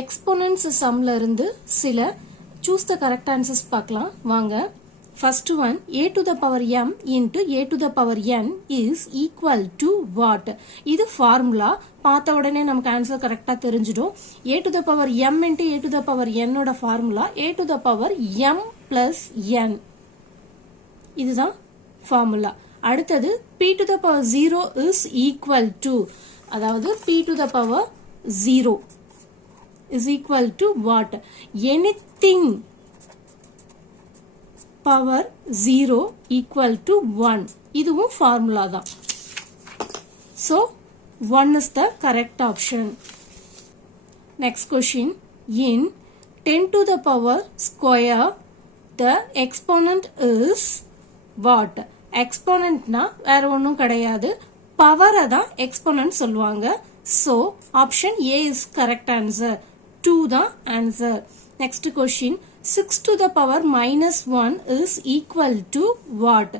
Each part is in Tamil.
எக்ஸ்போனன்ட்ஸ் சம்ல இருந்து சில choose the correct answers பார்க்கலாம் வாங்க. First one, a to the power m into a to the power n is equal to what? இது formula. பார்த்த உடனே நமக்கு ஆன்சர் கரெக்டா தெரிஞ்சிடும். a to the power m into a to the power n ஓட formula a to the power m plus n. இதுதான் formula. அடுத்தது p to the power 0 is equal to, அதாவது p to the power 0 is equal to what? Anything power 0 equal to 1. இதுவும் formula தான். So 1 is the correct option. Next question. In 10 to the power square the exponent is what? Exponent na வேற ஒண்ணும் கிடையாது, power தான் exponent சொல்லுவாங்க. So option A is correct answer. 2 தான் answer. Next question. 6 to the power minus 1 is equal to what?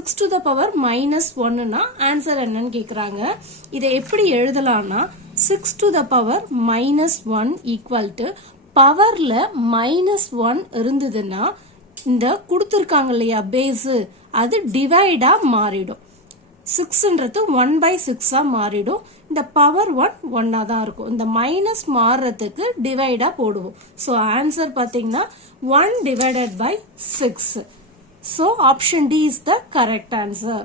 6 to the power minus 1 na answer என்னன்னு கேக்குறாங்க. இதை எப்படி எழுதலாம்னா 6 to the power minus 1 equal to பவர்ல minus 1 இருந்ததுன்னா இந்த கொடுத்திருக்காங்க இல்லையா பேஸ், அது டிவைடா மாறிடும். 6ன்றது 1 by 6 மாறிடும். இந்த பவர் 1 1 தான் இருக்கும். இந்த மைனஸ் மாறதுக்கு டிவைடா போடுவோம். சோ ஆன்சர் பாத்தீங்கன்னா 1 divided by 6. So option D is the correct answer.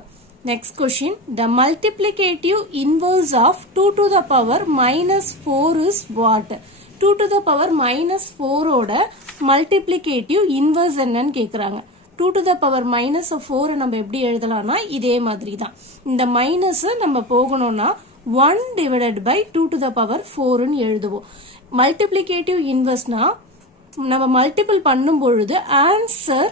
Next question. The multiplicative inverse of 2 to the power minus 4 is what? 2 to the power minus 4 ஓட multiplicative inverse என்னன்னு கேக்குறாங்க. 2 to the power minus 4 நம்ம எப்படி எழுதலாம்னா இதே மாதிரி தான். இந்த மைனஸ் நம்ம போகணும்னா 1 divided by 2 to the power 4 ன்னு எழுதுவோம். மல்டிப்ளிகேட்டிவ் இன்வெர்ஸ்னா நம்ம மல்டிபிள் பண்ணும் பொழுது ஆன்சர்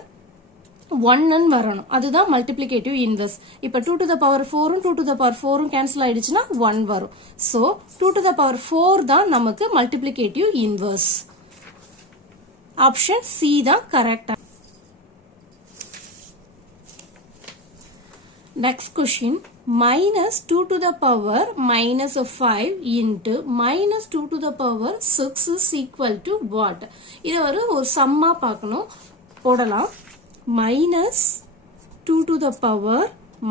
1 ன்னு வரணும். அதுதான் மல்டிப்ளிகேட்டிவ் இன்வெர்ஸ். இப்ப 2 to the power 4 2 to the power 4 cancel ஆயிடுச்சுன்னா 1 வரும். சோ 2 to the power 4 தான் நமக்கு மல்டிப்ளிகேட்டிவ் இன்வெர்ஸ். ஆப்ஷன் சி தான் correct. Next question. Minus 2 to the power minus 5 into minus 2 to the power 6 is equal to what? இது ஒரு சம்மா பார்க்கணும், போடலாம். Minus 2 to the power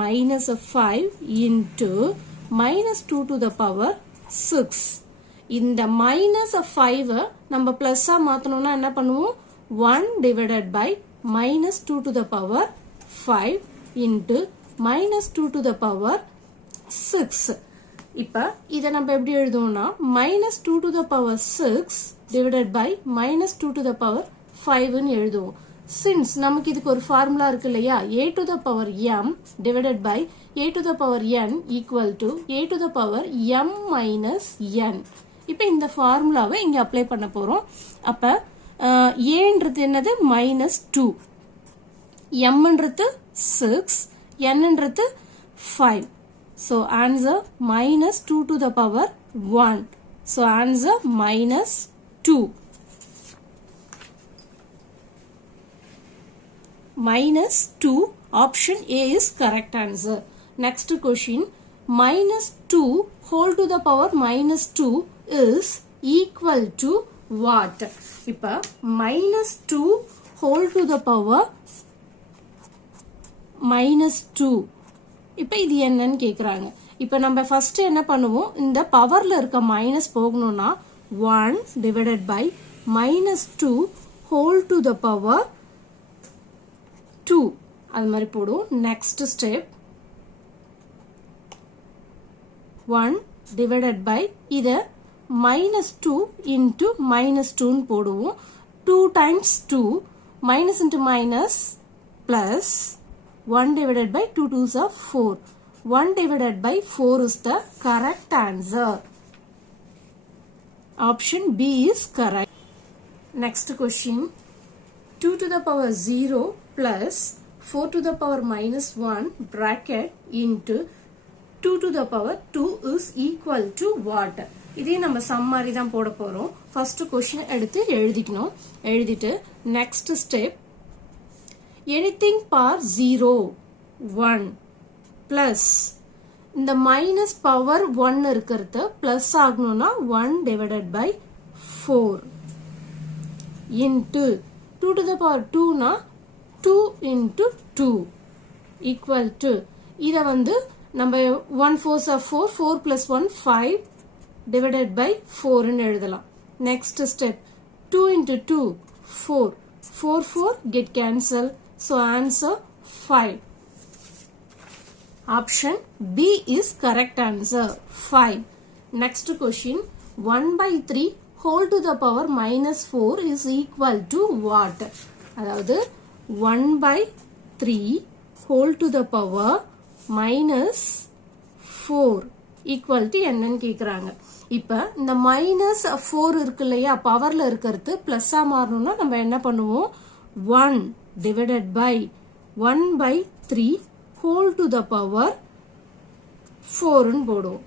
minus 5 into minus 2 to the power 6. இந்த minus 5 நம்ம பிளஸ்ஸா மாத்தணும்னா என்ன பண்ணுவோம்? 1 divided by minus 2 to the power 5 into minus 2 to the power 6. இப்ப இதை நம்ம எப்படி எழுதுவோம்னா minus 2 to the power 6 divided by minus 2 to the power 5 ன்னு எழுதுவோம். Since நமக்கு இதுக்கு ஒரு ஃபார்முலா இருக்கு இல்லையா, a to the power m divided by a to the power n equal to a to the power m minus n. இப்ப இந்த ஃபார்முலாவை இங்க அப்ளை பண்ண போறோம். அப்ப aன்றது என்னது? minus 2, mன்றது 6, nன்றது 5. So answer minus 2 to the power 1. So answer minus 2. Minus 2. Option A is correct answer. Next question. Minus 2 whole to the power minus 2 is equal to what? இப்ப minus 2 whole to the power minus 2. இப்ப இது என்னன்னு கேக்குறாங்க. இப்ப நம்ம ஃபர்ஸ்ட் என்ன பண்ணுவோம், இந்த பவர்ல இருக்க மைனஸ் போகணும்னா 1 divided by minus 2 whole to the power 2 அது மாதிரி போடுவோம். நெக்ஸ்ட் ஸ்டெப் 1 divided by இத minus 2 into minus 2 ன்னு போடுவோம். 2 times 2 minus into minus plus 1 divided by 2 2s are 4. 1 divided by 4 is the correct answer. Option B is correct. Next question. 2 to the power 0 plus 4 to the power minus 1 bracket into 2 to the power 2 is equal to what? இதே நம்ம சம் மாதிரி தான் போட போறோம். ஃபர்ஸ்ட் क्वेश्चन எடுத்து எழுதிக்கணும். எழுதிட்டு next step anything power 0 1 plus இந்த மைனஸ் பவர் 1 இருக்கிறது பிளஸ் ஆகணும்னா 1 divided by 4 into 2 to the power 2 na 2 into 2 equal to இதை வந்து நம்ம 1 4s are 4 4 plus 1 5 divided by 4 ன்னு எழுதலாம். Next step 2 into 2 4 4 4 get cancel, so answer 5. Option B is correct answer 5. Next question 1 by 3 whole to the power minus 4 is equal to what? அதாவது 1 by 3 whole to the power minus 4 equal to என்னன்னு கேக்குறாங்க. இப்ப இந்த minus 4 இருக்கு இல்லையா பவர்ல இருக்கிறது பிளஸ்ஸா மாறணும்னா நம்ம என்ன பண்ணுவோம் 1 divided by 1 by 3 whole to the power 4 ன்னு போடுவோம்.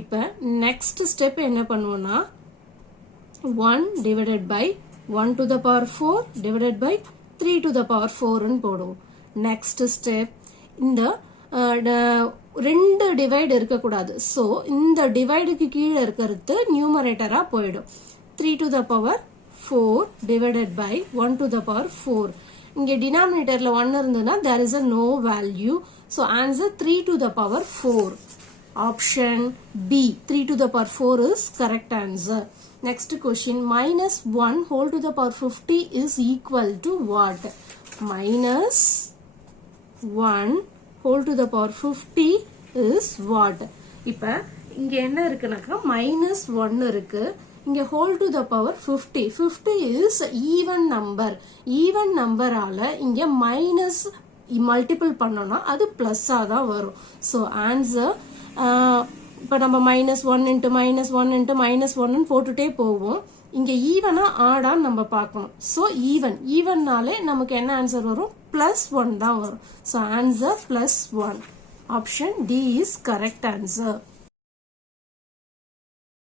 இப்ப next step என்ன பண்ணுவோம்னா 1 divided by 1 to the power 4 divided by 3 to the power 4 ன்னு போடுவோம். next step இந்த ரெண்டு டிவைட் இருக்கக்கூடாது. ஸோ இந்த டிவைடுக்கு கீழே இருக்கிறது நியூமரேட்டரா போயிடும். 3 to the power 4 divided by 1 to the power 4. இங்க டினாமினேட்டர்ல 1 இருந்ததுன்னா there is a no value. So answer 3 to the power 4. Option B 3 to the power 4 is correct answer. Next question minus 1 whole to the power 50 is equal to what? Minus 1 whole to the power 50 is what? இப்ப இங்க என்ன இருக்குனாக்கா minus 1 இருக்கு. இங்க whole to the power 50. 50 is even number. Even number ஆல இங்க minus multiple பண்ணோம்னா அது plus தான் வரும். So answer இப்ப நம்ம minus 1 into minus 1 into minus 1 போட்டுட்டே போவோம். இங்க ஈவனா ஆடான்னு நம்ம பார்க்கணும். So ஈவன்னாலே நமக்கு என்ன ஆன்சர் வரும் plus 1 தான் வரும். So answer plus 1. Option D is correct answer.